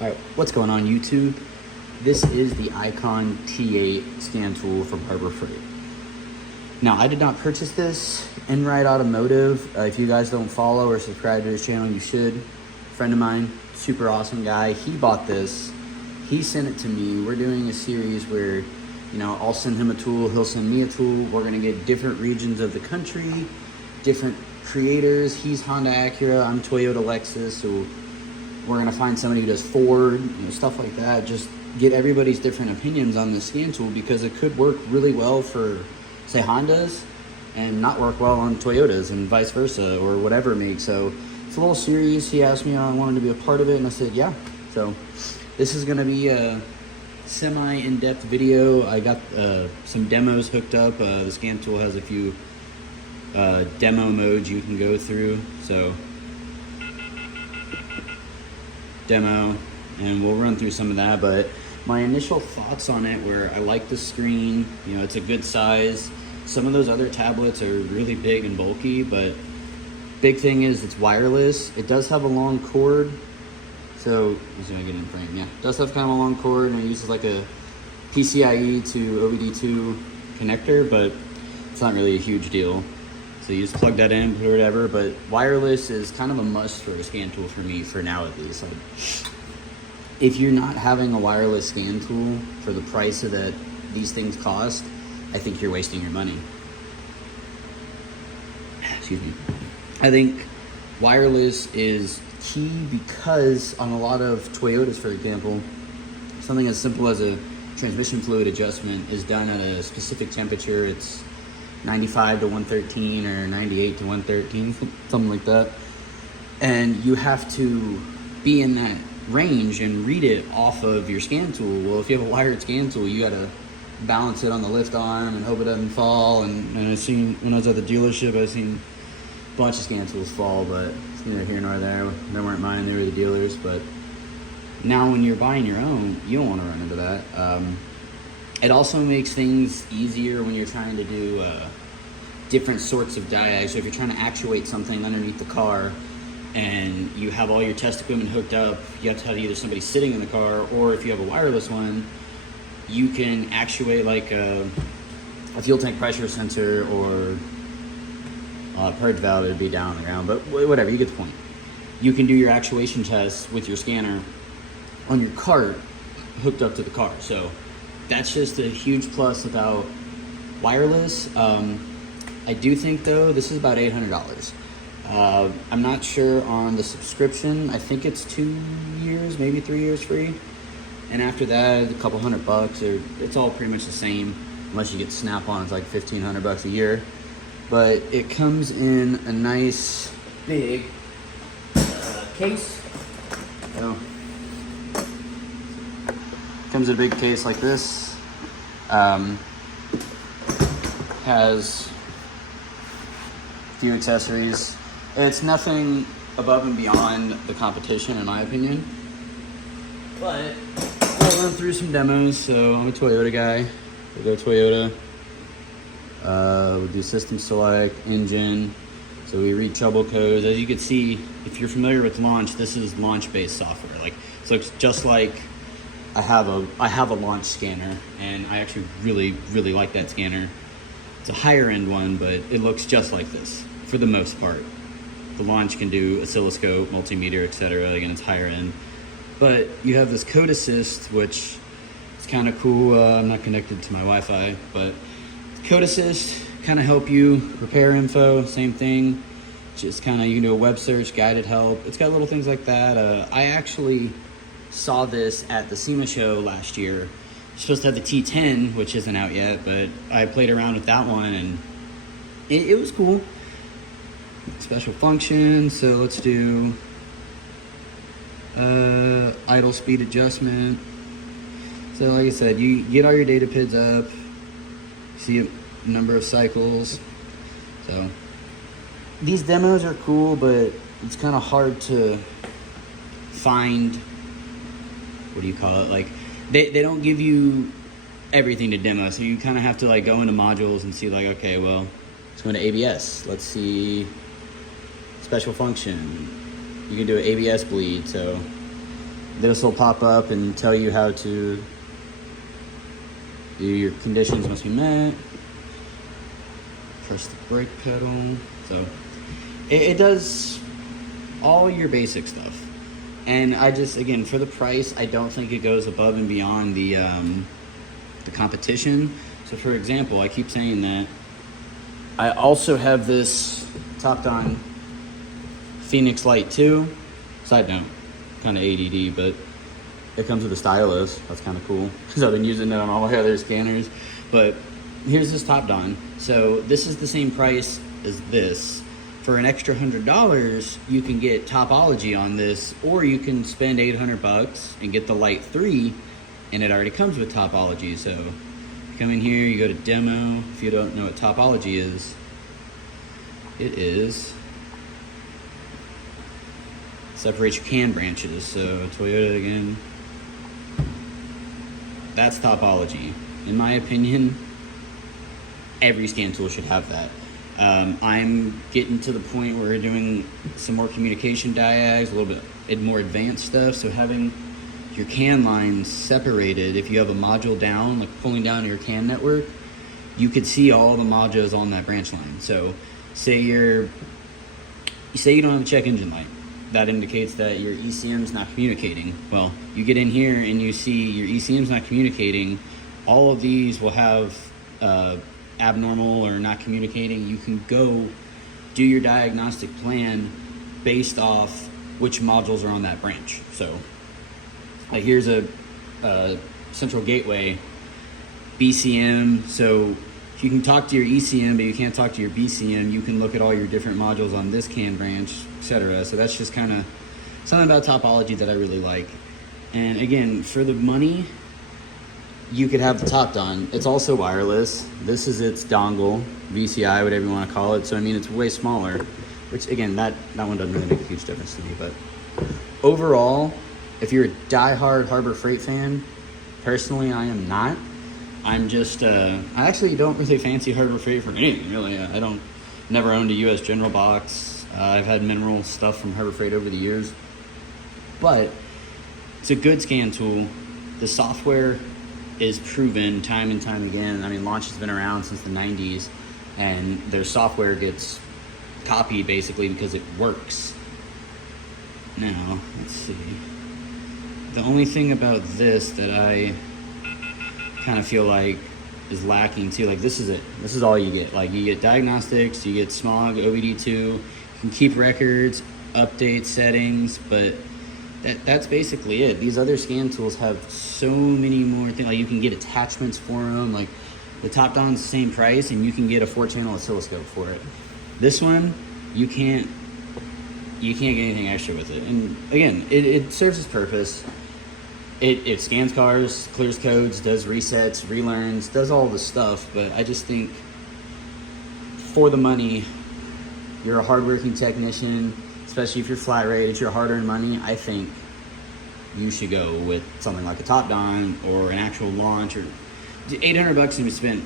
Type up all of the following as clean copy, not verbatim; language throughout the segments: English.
Alright, what's going on YouTube? This is the Icon T8 scan tool from Harbor Freight. Now, I did not purchase this. Enright Automotive, if you guys don't follow or subscribe to his channel, you should. Friend of mine, super awesome guy. He bought this. He sent it to me. We're doing a series where, you know, I'll send him a tool, he'll send me a tool. We're gonna get different regions of the country, different creators. He's Honda Acura, I'm Toyota Lexus, so we're gonna find somebody who does Ford, you know, stuff like that. Just get everybody's different opinions on this scan tool because it could work really well for, say, Hondas and not work well on Toyotas and vice versa or whatever make. So it's a little series. He asked me if I wanted to be a part of it and I said, yeah. So this is gonna be a semi-in-depth video. I got some demos hooked up. The scan tool has a few demo modes you can go through. So demo, and we'll run through some of that, but my initial thoughts on it were I like the screen, you know, it's a good size. Some of those other tablets are really big and bulky, but big thing is it's wireless. It does have a long cord, so let's see if I get in frame. Yeah, it does have kind of a long cord, and it uses like a PCIe to OBD2 connector, but it's not really a huge deal. So you just plug that in, put whatever, but wireless is kind of a must for a scan tool for me, for now at least. Like, if you're not having a wireless scan tool for the price of that these things cost, I think you're wasting your money. Excuse me. I think wireless is key because on a lot of Toyotas, for example, something as simple as a transmission fluid adjustment is done at a specific temperature. It's 95 to 113 or 98 to 113, something like that. And you have to be in that range and read it off of your scan tool. Well, if you have a wired scan tool, you gotta balance it on the lift arm and hope it doesn't fall. And I've seen, when I was at the dealership, I've seen a bunch of scan tools fall, but it's neither here nor there. They weren't mine, they were the dealers. But now when you're buying your own, you don't wanna run into that. It also makes things easier when you're trying to do different sorts of diags. So if you're trying to actuate something underneath the car and you have all your test equipment hooked up, you have to have either somebody sitting in the car, or if you have a wireless one, you can actuate like a fuel tank pressure sensor or a purge valve. Would be down on the ground, but whatever, you get the point. You can do your actuation tests with your scanner on your cart hooked up to the car. So that's just a huge plus about wireless. I do think though, this is about $800. I'm not sure on the subscription. I think it's 2 years, maybe 3 years free. And after that, a couple $100, or it's all pretty much the same. Unless you get Snap-on, it's like $1,500 a year. But it comes in a nice big case. So, comes in a big case like this. Has a few accessories. It's nothing above and beyond the competition, in my opinion. But we'll run through some demos. So I'm a Toyota guy. We'll go Toyota. We'll do system select, engine. So we read trouble codes. As you can see, if you're familiar with launch, this is launch-based software. Like, so it's just like I have a launch scanner, and I actually really like that scanner. It's a higher end one, but it looks just like this for the most part. The launch can do oscilloscope, multimeter, etc. Again, it's higher end. But you have this code assist, which is kind of cool. I'm not connected to my Wi-Fi, but code assist kind of help you repair info. Same thing. Just kind of, you can do a web search, guided help. It's got little things like that. I actually saw this at the SEMA show last year. You're supposed to have the T10, which isn't out yet, but I played around with that one and it was cool. Special function, so let's do idle speed adjustment. So like I said, you get all your data PIDs up, see a number of cycles. So these demos are cool, but it's kind of hard to find, what do you call it, like they don't give you everything to demo, so you kind of have to like go into modules and see like, okay, well, let's go into ABS. Let's see special function. You can do an ABS bleed, so this will pop up and tell you how to, your conditions must be met. Press the brake pedal. So it does all your basic stuff. And I just, again, for the price, I don't think it goes above and beyond the competition. So for example, I keep saying that I also have this Topdon Phoenix Lite 2. Side note, kind of ADD, but it comes with a stylus. That's kind of cool because I've been using it on all my other scanners. But here's this Topdon. So this is the same price as this. For an extra $100, you can get Topology on this, or you can spend $800 and get the Lite 3, and it already comes with Topology. So you come in here, you go to demo. If you don't know what Topology is, it is separates your CAN branches. So Toyota again, that's Topology. In my opinion, every scan tool should have that. I'm getting to the point where we're doing some more communication diags, a little bit more advanced stuff. So having your CAN lines separated, if you have a module down, like pulling down your CAN network, you could see all the modules on that branch line. So say you don't have a check engine light. That indicates that your ECM is not communicating. Well, you get in here and you see your ECM is not communicating. All of these will have abnormal or not communicating. You can go do your diagnostic plan based off which modules are on that branch. So like here's a central gateway BCM. So if you can talk to your ECM but you can't talk to your BCM, you can look at all your different modules on this CAN branch, etc. So that's just kind of something about Topology that I really like. And again, for the money, you could have the Topdon. It's also wireless. This is its dongle, VCI, whatever you want to call it. So I mean, it's way smaller, which again, that one doesn't really make a huge difference to me. But overall, if you're a diehard Harbor Freight fan, personally, I am not. I'm just, I actually don't really fancy Harbor Freight for anything, really. Never owned a US General box. I've had mineral stuff from Harbor Freight over the years. But it's a good scan tool. The software is proven time and time again. I mean, Launch has been around since the 90s, and their software gets copied basically because it works. Now, let's see. The only thing about this that I kind of feel like is lacking too, like this is it. This is all you get. Like you get diagnostics, you get smog, OBD2, you can keep records, update settings, but that's basically it. These other scan tools have so many more things. Like you can get attachments for them. Like the Topdon's the same price, and you can get a 4-channel oscilloscope for it. This one, you can't get anything extra with it. And again, it serves its purpose. It scans cars, clears codes, does resets, relearns, does all the stuff. But I just think for the money, you're a hardworking technician. Especially if you're flat rate, it's your hard-earned money, I think you should go with something like a Topdon or an actual Launch, or $800 can be spent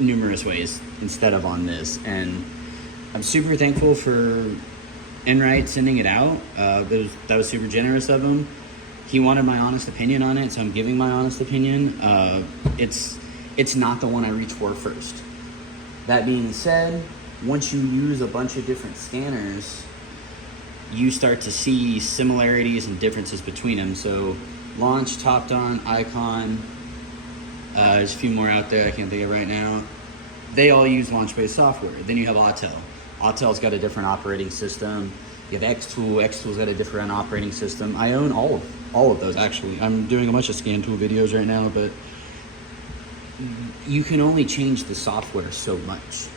numerous ways instead of on this. And I'm super thankful for Enright sending it out. That was super generous of him. He wanted my honest opinion on it, so I'm giving my honest opinion. It's not the one I reach for first. That being said, once you use a bunch of different scanners, you start to see similarities and differences between them. So Launch, Topdon, Icon, there's a few more out there I can't think of right now. They all use launch-based software. Then you have Autel. Autel's got a different operating system. You have XTool. XTool's got a different operating system. I own all of those, actually. I'm doing a bunch of scan tool videos right now, but you can only change the software so much.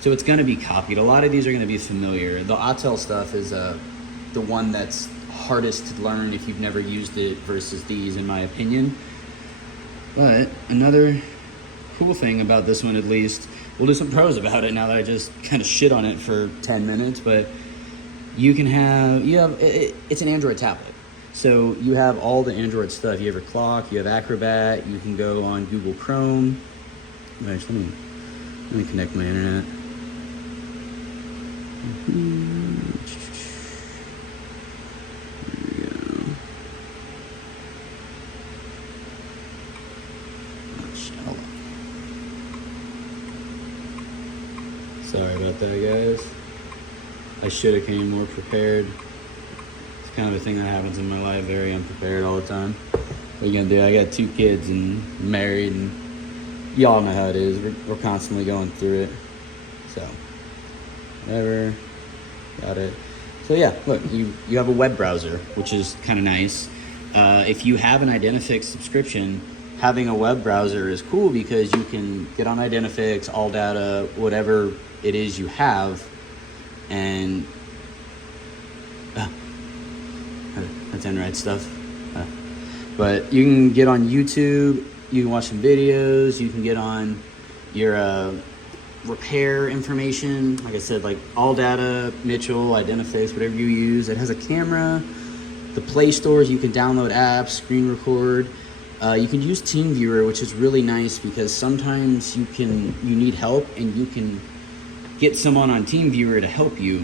So it's going to be copied. A lot of these are going to be familiar. The Autel stuff is the one that's hardest to learn if you've never used it versus these, in my opinion. But another cool thing about this one, at least, we'll do some pros about it now that I just kind of shit on it for 10 minutes, but it's an Android tablet. So you have all the Android stuff. You have your clock, you have Acrobat, you can go on Google Chrome. Actually, let me connect my internet. There we go. Sorry about that, guys. I should have came more prepared. It's kind of a thing that happens in my life, very unprepared all the time. What are you gonna do? I got 2 kids and married, and y'all know how it is. We're constantly going through it. So, whatever. Got it. So yeah, look, you have a web browser, which is kind of nice. If you have an Identifix subscription, having a web browser is cool because you can get on Identifix, all data, whatever it is you have, and that's Enright stuff. But you can get on YouTube, you can watch some videos, you can get on your repair information. Like I said, like all data, Mitchell, Identifix, whatever you use. It has a camera. The Play stores, you can download apps, screen record. You can use TeamViewer, which is really nice because sometimes you need help, and you can get someone on TeamViewer to help you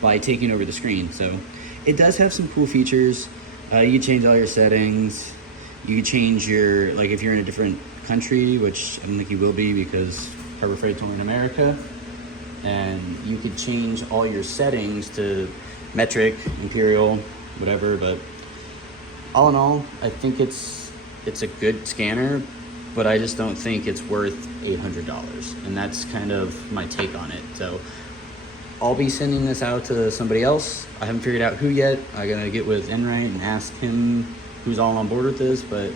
by taking over the screen. So it does have some cool features. You can change all your settings. You can change your, like if you're in a different country, which I don't think you will be because Harbor Freight's only in America, and you could change all your settings to metric, imperial, whatever. But all in all, I think it's a good scanner, but I just don't think it's worth $800, and that's kind of my take on it. So I'll be sending this out to somebody else. I haven't figured out who yet. I'm gonna get with Enright and ask him who's all on board with this, but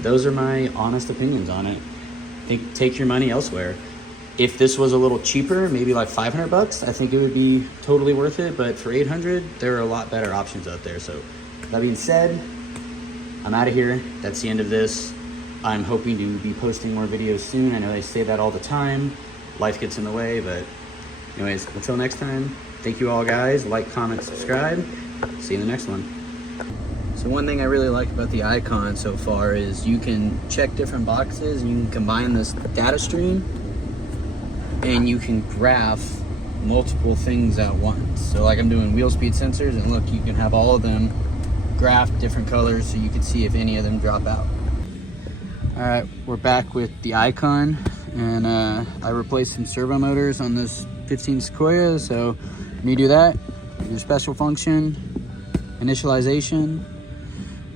those are my honest opinions on it. I think take your money elsewhere. If this was a little cheaper, maybe like $500, I think it would be totally worth it. But for $800, there are a lot better options out there. So that being said, I'm out of here. That's the end of this. I'm hoping to be posting more videos soon. I know I say that all the time. Life gets in the way, but anyways, until next time, thank you all guys. Like, comment, subscribe. See you in the next one. So one thing I really like about the icon so far is you can check different boxes, and you can combine this data stream, and you can graph multiple things at once. So like I'm doing wheel speed sensors, and look, you can have all of them graphed different colors so you can see if any of them drop out. All right, we're back with the icon, and I replaced some servo motors on this 15 Sequoia. So when you do that, your special function, initialization.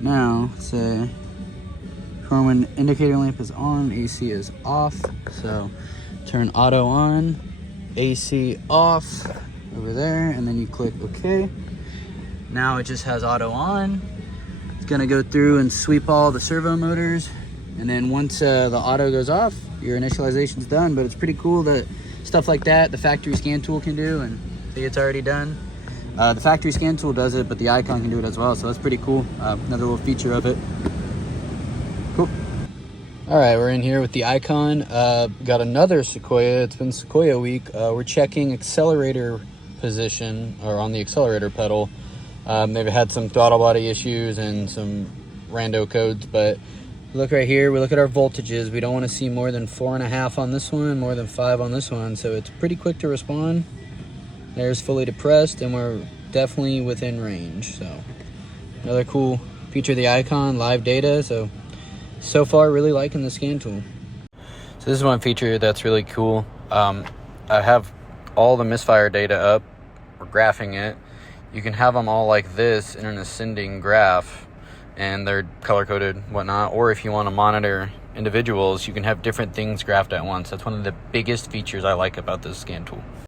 Now, say when indicator lamp is on, AC is off. So turn auto on, AC off over there, and then you click OK. Now it just has auto on. It's gonna go through and sweep all the servo motors, and then once the auto goes off, your initialization's done. But it's pretty cool that stuff like that the factory scan tool can do, and see it's already done. The factory scan tool does it, but the icon can do it as well, so that's pretty cool. Another little feature of it. Cool. All right, we're in here with the icon. Got another Sequoia. It's been Sequoia week. We're checking accelerator position, or on the accelerator pedal. They've had some throttle body issues and some rando codes, but look right here, we look at our voltages. We don't want to see more than 4.5 on this one, more than 5 on this one, so it's pretty quick to respond. There's fully depressed, and we're definitely within range. So another cool feature of the icon, live data. So far really liking the scan tool. So this is one feature that's really cool. I have all the misfire data up. We're graphing it. You can have them all like this in an ascending graph, and they're color-coded, whatnot. Or if you want to monitor individuals, you can have different things graphed at once. That's one of the biggest features I like about this scan tool.